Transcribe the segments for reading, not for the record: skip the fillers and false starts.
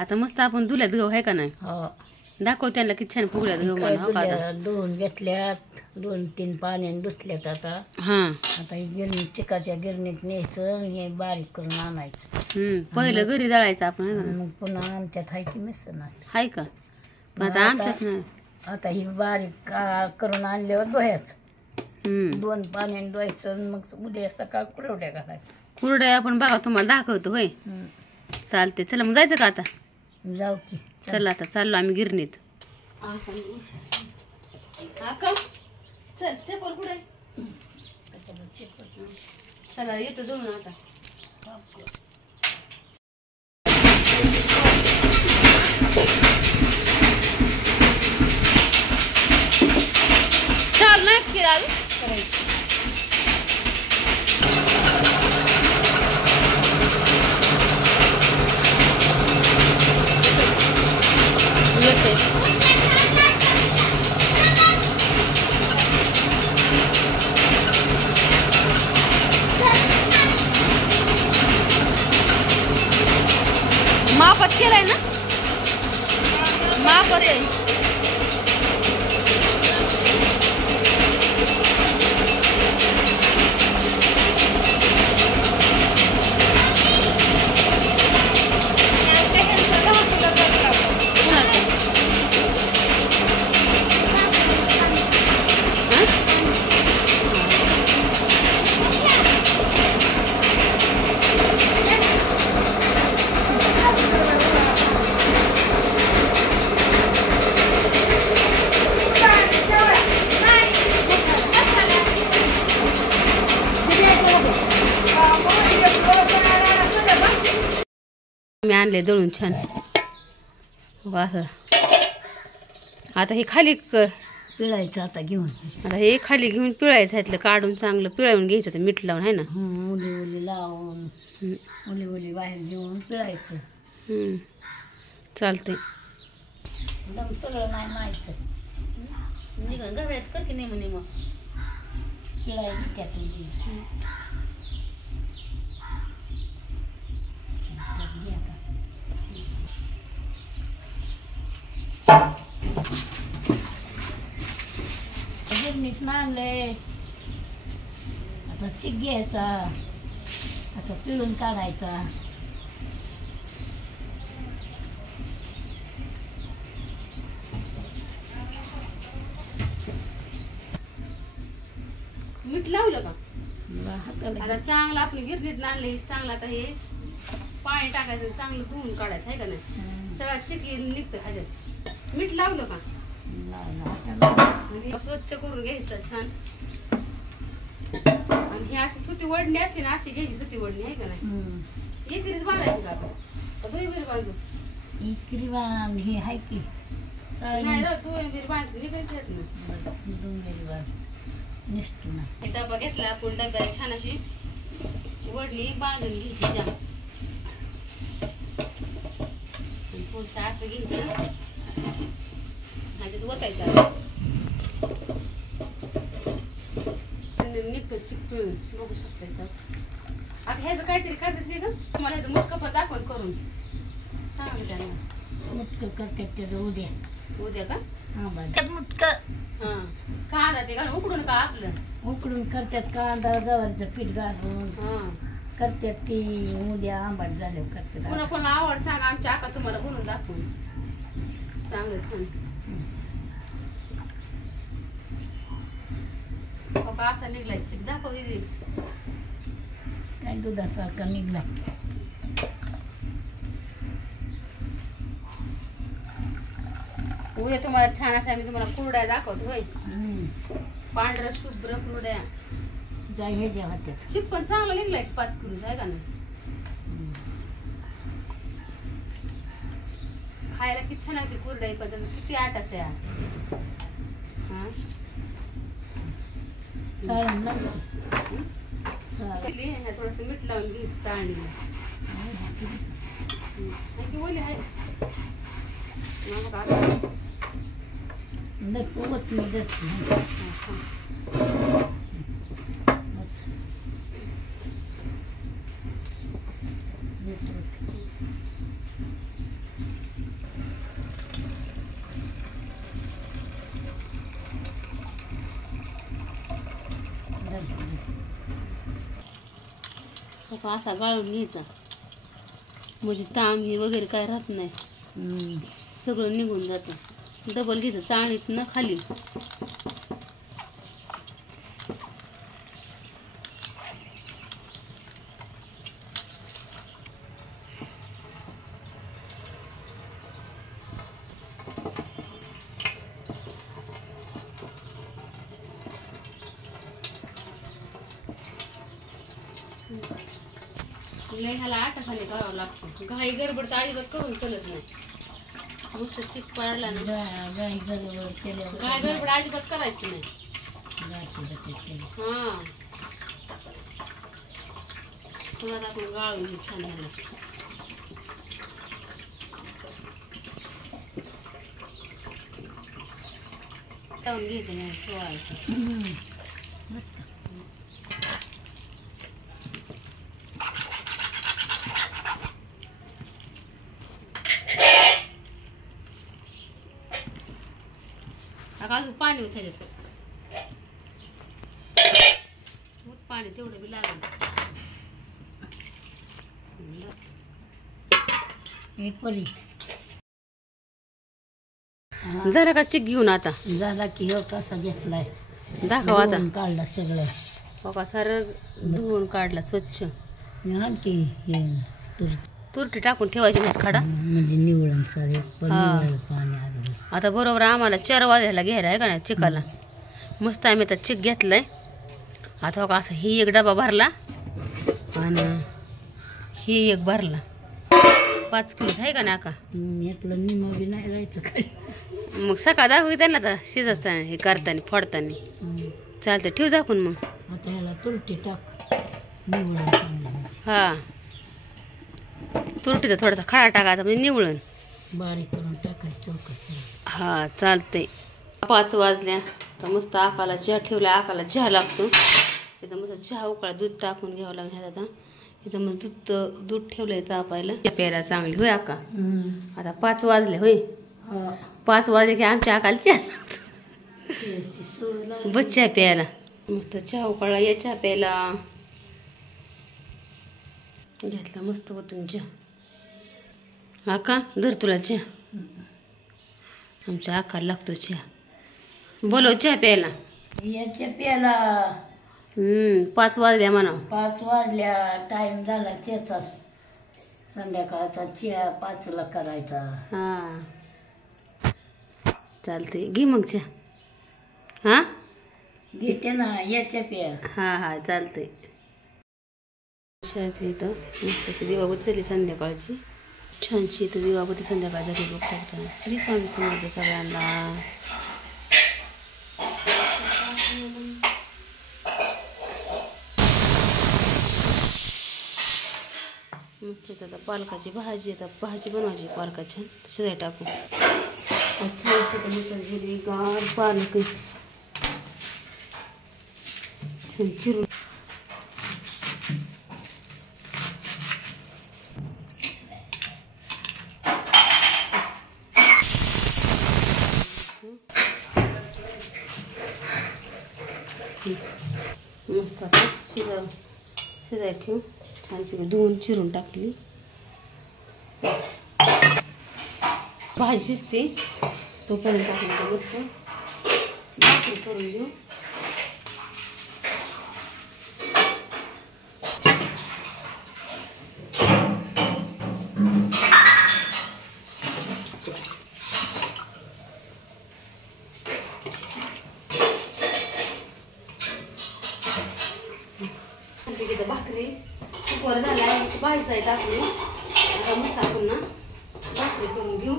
आता मस्त आपण धुल्यात गहू आहे का नाही? हो. दाखव त्यांना किती छान फुगल्यात गहू मला. हो का आता? धुवून घेतल्यात 2-3 पाण्याने धुतल्यात आता. आता ही गिरणी चिकाच्या गिरणीत न्यायचं हे बारीक करून आणायचं. पहिलं घरी दळायचं आपण. मग पुन्हा आमच्यात हाय की मिसळ हाय का? आता आमच्यात नाही. आता ही बारीक करून आणल्यावर धुयाचं. 2 पाण्याने धुवायचं. मग उद्या सकाळ कुरवड्या घालायचं. कुरड्या आपण बघा तुम्हाला दाखवतो. होय चालते. चला मग जायचं का आता? जाऊ की. चला आता चाललो आम्ही गिरणीत. चल चप्पल कुठे? चला येतो जाऊन आता. चाल ना किराल मापात केलाय ना? मापात आहे. मी आणले दळून छान. असं आता हे खाली पिळायचं आता घेऊन. आता हे खाली घेऊन पिळायचं. ह्यातलं काढून चांगलं पिळवून घ्यायचं. ते मीठ लावून आहे ना. उली लावून उली बाहेर घेऊन पिळायचं. चालतंय. एकदम सगळं नाही मायचं. गव्यात कर की नाही म्हणे मग पिळायचं त्यातून. गिरणीत आणले. आता चिक घ्यायचा. आता पिळून काढायचा. मीठ लावलं का? हाताला आता चांगलं आपलं गिरणीत आणले चांगलं. आता हे पाणी टाकायचं चांगलं धुवून काढायचं आहे का नाही? सगळा चिकी निघतो ह्याच्यात. मीठ लावलं का? स्वच्छ करून घ्यायचं छान. आणि हे अशी सुती वडणी असते ना अशी घ्यायची सुती वडणी आहे का नाही? एकरीच बांधायची का आपण? दोन बेर बांधू. इकरी बांध हे आहे की नाही रे 2 बेर बांधतो निघायचं ना. 2 बेरी बांध निसतो ना. हे डबा घेतला आपण. डब्याला छान अशी वडणी बांधून घ्यायची जाम. थोडंसं असं घ्यायचं. ह्याच्यात ओतायचं. निघतो चिक पिळून बघू शकता इथं. आता ह्याचं काहीतरी करतात नाही का? मला ह्याचं मुटकं दाखवून करून सांग त्यांना. मुटकं करतात त्याचं उद्या का? मुटकं कांदा ते घालून उकडून का आपलं उकडून करतात. कांदा गवारीचं पीठ घालून करतात. ती उद्या आंबाट झाल्यावर करतात. पुन्हा कोणाला आवड सांगा. आमच्या आका तुम्हाला बनवून दाखवून चांगलं छान. पप्पा असा निघलाय चिक दाखव दीदी. काय दुधासारखा निघला. उद्या तुम्हाला छान अशा मी तुम्हाला कुरड्या दाखवतो. होय पांढऱ्या शुभ्र कुरड्या. हे जे होते चिक पण चांगला निघलाय 5 किलोचा आहे का नाही? खायला किती छान आहे ती कुरड्या. पण किती आटास आहे. थोडस मीठ लावून घ्यायचं चाळणीला. ओली आहे का असा गाळून घ्यायचा म्हणजे ताम हे वगैरे काय राहत नाही, सगळं निघून जातं. डबल घ्यायचं चाळणीत ना खाली. लय ह्याला आटासाने करावं लागतं. घाई गडबड तर अजिबात करून चलत नाही. मस्त चिक पडला ना, घाई गडबड अजिबात करायची नाही. हा सगळ्यात आपण गाळून घेऊ छान ह्याला. टाळून घ्यायचं नाही, सोळायचं. अजून पाणी उठायचं, पाणी तेवढं बी लागेल. जरा का चिक घेऊन आता झाला की हो कसा घेतलाय दाखव आता. काढला सगळं हो का, सारं धुवून काढला स्वच्छ. आणखी हे तुरटी टाकून ठेवायची नाही खडा म्हणजे निवळून सारे पाणी आलं. आता बरोबर आम्हाला 4 वाजायला घ्यायला आहे का नाही चिकाला. मस्त आम्ही आता चिक घेतलाय. आता का असं ही एक डबा भरला आणि ही एक भरला. 5 किलो आहे का नाही का. यातलं निम बी नाही राहायचं काय. मग सकाळ दाखवू त्यांना आता शिजत हे करताना फोडताना. चालतं, ठेव झाकून मग. आता ह्याला तुरटी टाक निवळून. हा तुरटीचा थोडासा खडा टाकायचा म्हणजे निवळण बारीक करून टाकायचं चौकट. हा चालतंय. 5 वाजल्या तर मस्त आकाला चहा ठेवला. आकाला चहा लागतो. इथं मस्त चहा उकळा दूध टाकून घ्यावं लागेल. आता इथं मस्त दूध ठेवलंय तापायला. प्यायला चांगली होय आका. आता 5 वाजले होय. 5 वाजले की आमच्या आकाला चहा बस चहा प्यायला. मस्त चहा उकळला. या चहा प्यायला घेतला मस्त होतून चहा. आका धर तुला चहा. आमच्या आकाला लागतो चहा. बोलव चहा प्यायला. याच्या प्यायला 5 वाजल्या म्हणा. 5 वाजल्या. टाइम झाला चहाचा. संध्याकाळचा चहा 5ला करायचा. हा चालते, घे मग चहा. हा घेते ना याच्या प्या. हा हा चालते. इथं मस्त अशी दिवाबत्ती झाली संध्याकाळची. छानशी इथं दिवाबत्ती संध्याकाळ झाली. बघता श्री स्वामी समर्थ सगळ्यांना. मस्त आता पालकाची भाजी. आता भाजी बनवायची पालका छान शिजाय टाकू. छान मस्त हिरवीगार पालक छान चिरून. मस्त आता शिजाय ठेवून छान धुवून चिरून टाकली. भाजी शिजते तोपर्यंत आपण मस्त भाकरी करून घेऊ. भाकरी कुकर झाला भाजीचा टाकून आता मस्त आपण ना भाकरी करून घेऊ.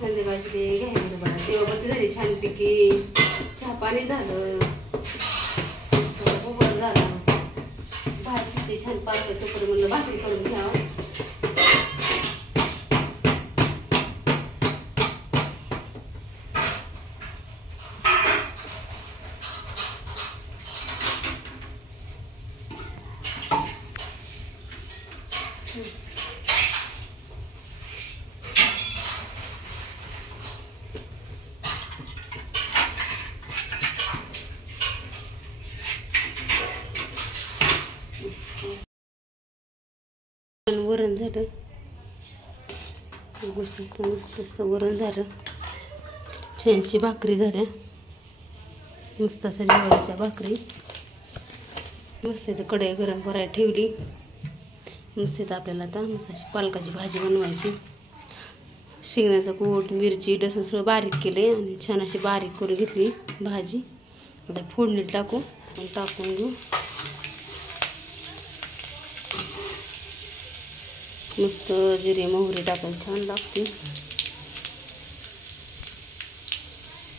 संध्याकाळची ते घ्यायचं बघा. देवबत्ती झाली छानपैकी. चहा पाणी झालं. कुकर झाला. भाजी छान पाकं तोपर्यंत म्हणलं भाकरी करून घ्यावं. वरण झालं. बघू शकता मस्त असं वरण झालं. छानशी भाकरी झाल्या. मस्त असं ज्वारीच्या भाकरी. मस्त इथं कढई गरम करायला ठेवली. मस्त इथं आपल्याला आता मस्त अशी पालकाची भाजी बनवायची. शेंगदाण्याचं कूट, मिरची, लसूण सगळं बारीक केले आणि छान अशी बारीक करून घेतली भाजी. आता फोडणीत टाकून घेऊ. मस्त जिरे मोहरी टाकून छान लागते.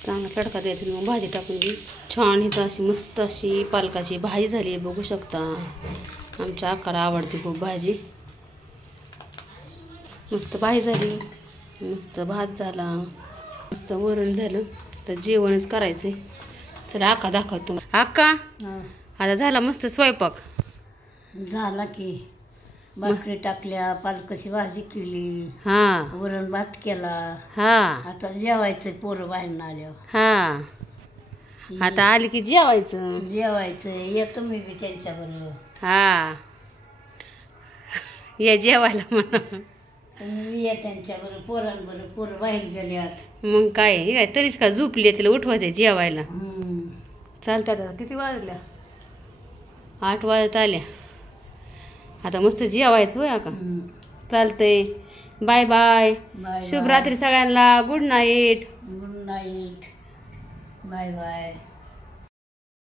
चांगला तडका द्यायचा मग भाजी टाकून घेऊ. छान इथं अशी मस्त अशी पालकाची भाजी झाली आहे. बघू शकता आमच्या अक्काला आवडते खूप भाजी. मस्त भाजी झाली. मस्त भात झाला. मस्त वरण झालं. तर जेवणच करायचंय. चला अक्का दाखवतो. अक्का आता झाला मस्त स्वयंपाक. झाला की भाकरी टाकल्या, पालकाची भाजी केली, हा वरण भात केला. हा आता जेवायचं. पोरं बाहेर आल्यावर हा आता आली की जेवायचं. येतो मी बी त्यांच्याबरोबर. हा या जेवायला म्हणा. तुम्ही बी या त्यांच्याबरोबर, पोरांबरोबर. पोरं बाहेर गेल्यात. मग काय तरीच का झोपली तिला उठवायचं जेवायला. चालतात. आता किती वाजल्या? 8 वाजत आल्या. आता मस्त जेवायचं होय का? चालतंय. Bye bye. शुभ रात्री सगळ्यांना. Good night. Good night. Bye bye.